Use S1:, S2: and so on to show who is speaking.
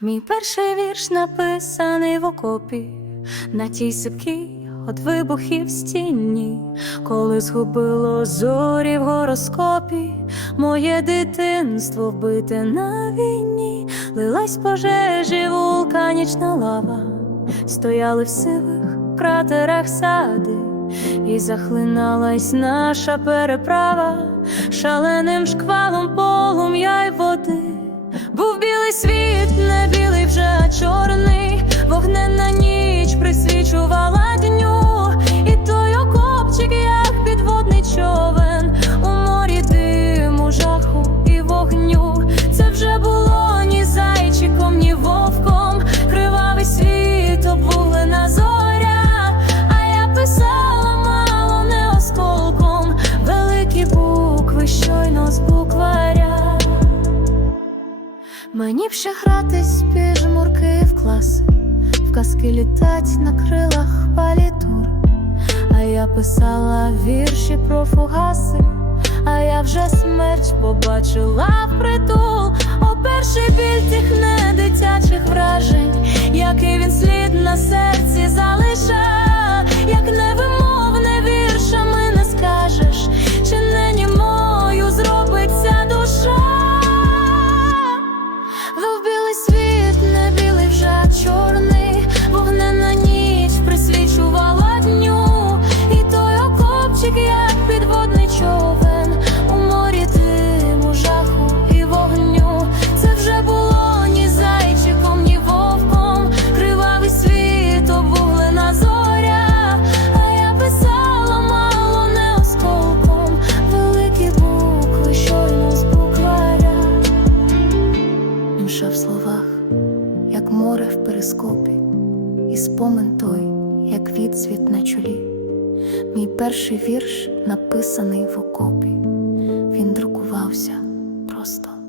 S1: Мій перший вірш написаний в окопі, на тій сипкій от вибухів стіні, коли згубило зорі в гороскопі, моє дитинство вбите на війні, лилась пожежі вулканічна лава, стояли в сивих кратерах сади, і захлиналась наша переправа шаленим шквалом полум'я й води. Був білий світ, з букваря. Мені б ще гратись під жмурки в класи, в казки літать на крилах палітур. А я писала вірші про фугаси, а я вже смерть побачила впритул. О, перший біль тих не дитячих вражень, підводний човен, у морі диму, жаху і вогню. Це вже було ні зайчиком, ні вовком, кривавий світ, обуглена зоря, а я писала мало не осколком, великі букви, щойно з букваря. В словах, як море в перископі, і спомин той, як відсвіт на чолі. Мій перший вірш написаний в окопі, він друкувався просто.